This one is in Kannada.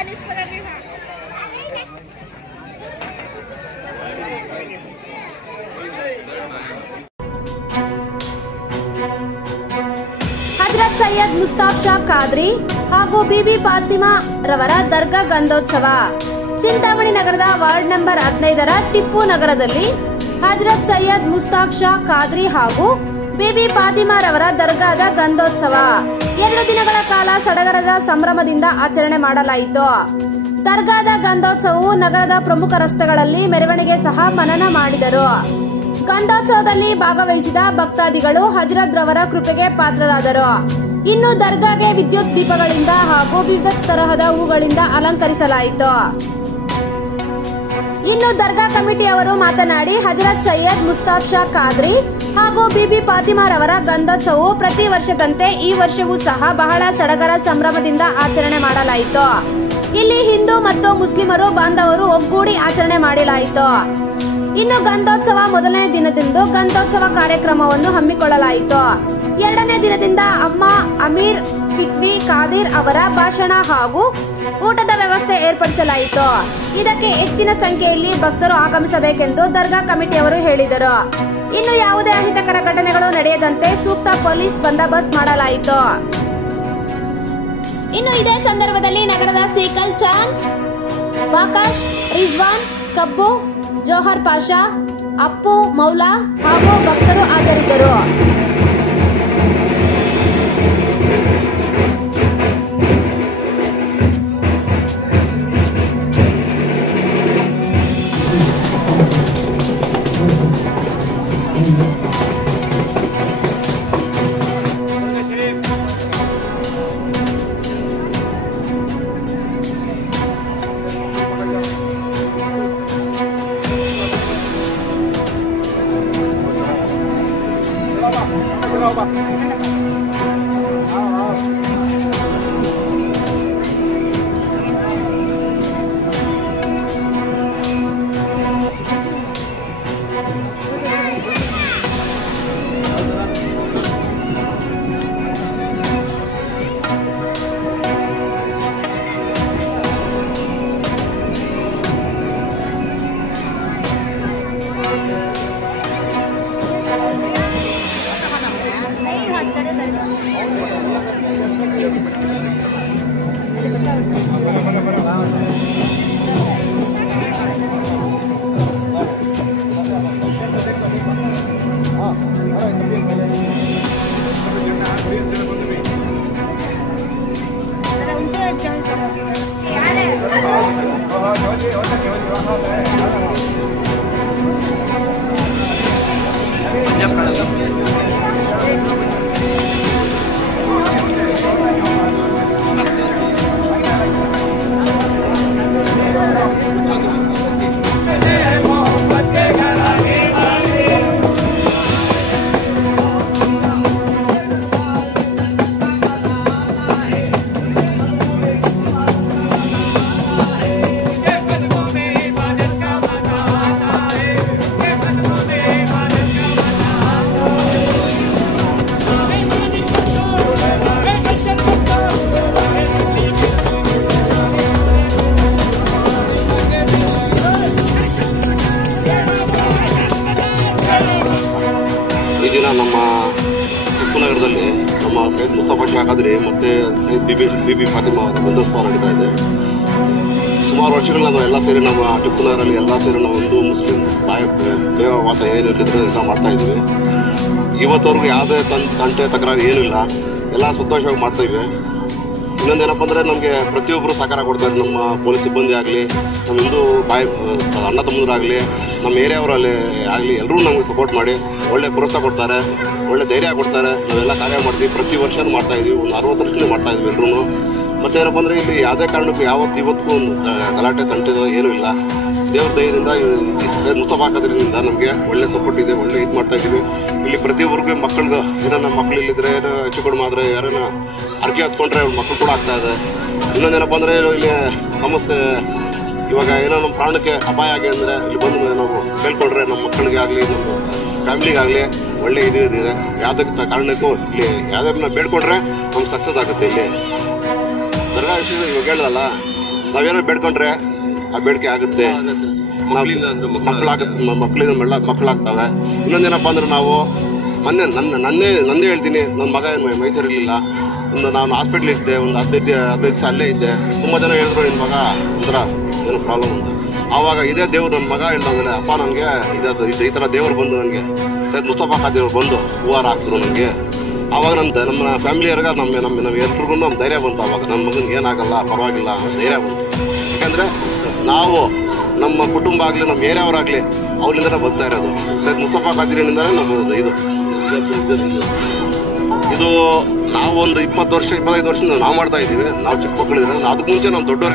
ಹಜರತ್ ಸೈಯದ್ ಮುಸ್ತಾಫ್ ಶಾ ಖಾದ್ರಿ ಹಾಗೂ ಬಿಬಿ ಫಾತಿಮಾ ರವರ ದರ್ಗಾ ಗಂಧೋತ್ಸವ ಚಿಂತಾಮಣಿ ನಗರದ ವಾರ್ಡ್ ನಂಬರ್ 15ರ ಟಿಪ್ಪು ನಗರದಲ್ಲಿ ಹಜರತ್ ಸೈಯದ್ ಮುಸ್ತಾಫ್ ಶಾ ಖಾದ್ರಿ ಹಾಗೂ ಬಿಬಿ ಫಾತಿಮಾ ರವರ ದರ್ಗಾದ ಗಂಧೋತ್ಸವ 2 ದಿನಗಳ ಕಾಲ ಸಡಗರದ ಸಂಭ್ರಮದಿಂದ ಆಚರಣೆ ಮಾಡಲಾಯಿತು. ದರ್ಗಾದ ಗಂಧೋತ್ಸವವು ನಗರದ ಪ್ರಮುಖ ರಸ್ತೆಗಳಲ್ಲಿ ಮೆರವಣಿಗೆ ಸಹ ಮನನ ಮಾಡಿದರು. ಗಂಧೋತ್ಸವದಲ್ಲಿ ಭಾಗವಹಿಸಿದ ಭಕ್ತಾದಿಗಳು ಹಜರತ್ ರವರ ಕೃಪೆಗೆ ಪಾತ್ರರಾದರು. ಇನ್ನು ದರ್ಗಾಗೆ ವಿದ್ಯುತ್ ದೀಪಗಳಿಂದ ಹಾಗೂ ವಿವಿಧ ತರಹದ ಹೂಗಳಿಂದ ಅಲಂಕರಿಸಲಾಯಿತು. ಇನ್ನು ದರ್ಗಾ ಕಮಿಟಿಯವರು ಮಾತನಾಡಿ, ಹಜರತ್ ಸೈಯದ್ ಮುಸ್ತಾಫ್ ಶಾ ಖಾದ್ರಿ ಹಾಗೂ ಬಿಬಿ ಫಾತಿಮಾ ರವರ ಗಂಧೋತ್ಸವವು ಪ್ರತಿ ವರ್ಷದಂತೆ ಈ ವರ್ಷವೂ ಸಹ ಬಹಳ ಸಡಗರ ಸಂಭ್ರಮದಿಂದ ಆಚರಣೆ ಮಾಡಲಾಯಿತು. ಇಲ್ಲಿ ಹಿಂದೂ ಮತ್ತು ಮುಸ್ಲಿಮರು ಬಾಂಧವರು ಒಗ್ಗೂಡಿ ಆಚರಣೆ ಮಾಡಲಾಯಿತು. ಇನ್ನು ಗಂಧೋತ್ಸವ ಮೊದಲನೇ ದಿನದಂದು ಗಂಧೋತ್ಸವ ಕಾರ್ಯಕ್ರಮವನ್ನು ಹಮ್ಮಿಕೊಳ್ಳಲಾಯಿತು. 2ನೇ ದಿನದಿಂದ ಅಮ್ಮ ಅಮೀರ್ ಕಿಟ್ವಿ ಖಾದಿರ್ ಅವರ ಭಾಷಣ ಹಾಗೂ ಊಟದ ವ್ಯವಸ್ಥೆ ಏರ್ಪಡಿಸಲಾಯಿತು. ಇದಕ್ಕೆ ಹೆಚ್ಚಿನ ಸಂಖ್ಯೆಯಲ್ಲಿ ಭಕ್ತರು ಆಗಮಿಸಬೇಕೆಂದು ದರ್ಗಾ ಕಮಿಟಿಯವರು ಹೇಳಿದರು. ಇನ್ನು ಯಾವುದೇ ಅಹಿತಕರ ಘಟನೆಗಳು ನಡೆಯದಂತೆ ಸೂಕ್ತ ಪೊಲೀಸ್ ಬಂದೋಬಸ್ತ್ ಮಾಡಲಾಯಿತು. ಇನ್ನು ಇದೇ ಸಂದರ್ಭದಲ್ಲಿ ನಗರದ ಸೀಕಲ್ ಚಾಂದ್, ಬಾಕಾಶ್, ರಿಜ್ವಾನ್, ಕಬ್ಬು, ಜೋಹರ್ ಪಾಷಾ, ಅಪ್ಪು ಮೌಲಾ ಹಾಗೂ ಭಕ್ತರು ಹಾಜರಿದ್ದರು. ನಮ್ಮ ಟಿಪ್ಪು ನಗರದಲ್ಲಿ ನಮ್ಮ ಸೈಯದ್ ಮುಸ್ತಫಾ ಶಾ ಖಾದ್ರಿ ಮತ್ತು ಸೈಯದ್ ಬಿಬಿ ಫಾತಿಮಾ ಗಂಧೋತ್ಸವ ನಡೀತಾ ಇದೆ. ಸುಮಾರು ವರ್ಷಗಳು ನಾವು ಎಲ್ಲ ಸೇರಿ ನಮ್ಮ ಟಿಪ್ಪು ನಗರಲ್ಲಿ ಎಲ್ಲ ಸೇರಿ ನಾವು ಹಿಂದೂ ಮುಸ್ಲಿಂ ದೇವ ವಾತ ಏನಿಟ್ಟಿದ್ರು ಎಲ್ಲ ಮಾಡ್ತಾಯಿದ್ವಿ. ಇವತ್ತವರೆಗೂ ಯಾವುದೇ ತಂಟೆ ತಕರಾರು ಏನೂ ಇಲ್ಲ, ಎಲ್ಲ ಸಂತೋಷವಾಗಿ ಮಾಡ್ತಾಯಿದ್ವಿ. ಇನ್ನೊಂದೇನಪ್ಪ ಅಂದರೆ ನಮಗೆ ಪ್ರತಿಯೊಬ್ಬರು ಸಹಕಾರ ಕೊಡ್ತಾರೆ. ನಮ್ಮ ಪೊಲೀಸ್ ಸಿಬ್ಬಂದಿ ಆಗಲಿ, ನಮ್ಮ ಹಿಂದೂ ಅಣ್ಣ ತಮ್ಮಂದರಾಗಲಿ, ನಮ್ಮ ಏರಿಯಾವರಲ್ಲಿ ಆಗಲಿ ಎಲ್ಲರೂ ನಮಗೆ ಸಪೋರ್ಟ್ ಮಾಡಿ ಒಳ್ಳೆ ಪ್ರೋತ್ಸಾಹ ಕೊಡ್ತಾರೆ, ಒಳ್ಳೆ ಧೈರ್ಯ ಕೊಡ್ತಾರೆ. ನಾವೆಲ್ಲ ಕಾರ್ಯ ಮಾಡ್ತೀವಿ, ಪ್ರತಿ ವರ್ಷವೂ ಮಾಡ್ತಾಯಿದ್ವಿ. ಒಂದು 60 ವರ್ಷದಿಂದ ಮಾಡ್ತಾಯಿದ್ವಿ ಎಲ್ಲರೂ. ಮತ್ತೇನಪ್ಪ ಅಂದರೆ ಇಲ್ಲಿ ಯಾವುದೇ ಕಾರಣಕ್ಕೂ ಇವತ್ತಿಗೂ ಒಂದು ಗಲಾಟೆ ತಂಟೆ ಏನೂ ಇಲ್ಲ. ದೇವ್ರ ದಯದಿಂದ ಸೈಯದ್ ಮುಸ್ತಫಾ ಖಾದ್ರಿಯಿಂದ ನಮಗೆ ಒಳ್ಳೆ ಸಪೋರ್ಟ್ ಇದೆ, ಒಳ್ಳೆ ಇದು ಮಾಡ್ತಾಯಿದ್ದೀವಿ. ಇಲ್ಲಿ ಪ್ರತಿಯೊಬ್ಬರಿಗೂ ಮಕ್ಕಳಿಗೆ ಏನಾರ ಮಕ್ಕಳು ಇಲ್ಲಿದ್ದರೆ ಏನೋ ಹೆಚ್ಚು ಕಡಿಮೆ ಆದರೆ ಯಾರನ್ನ ಅರ್ಕೆ ಹತ್ಕೊಂಡ್ರೆ ಮಕ್ಕಳು ಕೂಡ ಆಗ್ತಾಯಿದೆ. ಇನ್ನೊಂದೇನಪ್ಪ ಅಂದರೆ ಇಲ್ಲಿ ಸಮಸ್ಯೆ ಇವಾಗ ಏನೋ ನಮ್ಮ ಪ್ರಾಣಕ್ಕೆ ಅಪಾಯ ಆಗಿ ಅಂದರೆ ಇಲ್ಲಿ ಬಂದು ನಾವು ಕೇಳ್ಕೊಂಡ್ರೆ ನಮ್ಮ ಮಕ್ಕಳಿಗೆ ಆಗಲಿ ನಮ್ಮ ಫ್ಯಾಮಿಲಿಗಾಗಲಿ ಒಳ್ಳೆ ಇದೆ. ಯಾವುದಕ್ಕೆ ಕಾರಣಕ್ಕೂ ಇಲ್ಲಿ ಯಾವುದನ್ನ ಬೇಡ್ಕೊಂಡ್ರೆ ನಮ್ಗೆ ಸಕ್ಸಸ್ ಆಗುತ್ತೆ. ಇಲ್ಲಿ ದರ್ಗಾ ವಿಷಯ ಇವಾಗ ಹೇಳ್ದಲ್ಲ, ನಾವೇನೋ ಬೇಡ್ಕೊಂಡ್ರೆ ಆ ಬೇಡಿಕೆ ಆಗುತ್ತೆ, ಮಕ್ಕಳಾಗ್ತವೆ. ಇನ್ನೊಂದೇನಪ್ಪ ಅಂದ್ರೆ ನಾವು ನಂದೇ ಹೇಳ್ತೀನಿ, ನನ್ನ ಮಗ ಮೈಸೂರಿರಲಿಲ್ಲ, ನಾನು ಹಾಸ್ಪಿಟ್ಲ್ ಇದ್ದೆ, ಒಂದು 15 ದಿವಸ ಅಲ್ಲೇ ಇದ್ದೆ. ತುಂಬ ಜನ ಹೇಳಿದ್ರು ನಿನ್ನ ಮಗ ಒಂಥರ ಏನೋ ಪ್ರಾಬ್ಲಮ್ ಅಂತ. ಆವಾಗ ಇದೇ ದೇವ್ರು ನನ್ನ ಮಗ ಹೇಳ್ದಂಗೆ, ಅಪ್ಪ ನನಗೆ ಈ ಥರ ದೇವ್ರು ಬಂದು ನನಗೆ ಸೈಯದ್ ಮುಸ್ತಫಾ ಖಾದ್ರಿ ಅವ್ರು ಬಂದು ಹೂವಾರ ಹಾಕ್ತರು ನನಗೆ. ಆವಾಗ ನಮ್ಮ ಫ್ಯಾಮಿಲಿಯವ್ರಿಗೆ ನಮ್ಮ ಎಲ್ರಿಗೂ ನಮ್ಮ ಧೈರ್ಯ ಬಂತು. ಆವಾಗ ನನ್ನ ಮಗನಿಗೆ ಏನಾಗಲ್ಲ, ಪರವಾಗಿಲ್ಲ ಧೈರ್ಯ ಬಂತು. ಯಾಕೆಂದರೆ ನಾವು ನಮ್ಮ ಕುಟುಂಬ ಆಗಲಿ, ನಮ್ಮ ಏರಿಯಾವರಾಗಲಿ ಅವರಿಂದನೇ ಬರ್ತಾ ಇರೋದು. ಸೈಯದ್ ಮುಸ್ತಫಾ ಖಾದ್ರಿಯಿಂದಲೇ ನಮ್ಮದು ಇದು ನಾವು ಒಂದು 20 ವರ್ಷ 25 ವರ್ಷದಿಂದ ನಾವು ಮಾಡ್ತಾ ಇದ್ದೀವಿ. ನಾವು ಚಿಕ್ಕ ಮಕ್ಕಳಿದ್ರೆ ಅದಕ್ಕೆ ಮುಂಚೆ ನಾವು ದೊಡ್ಡವರು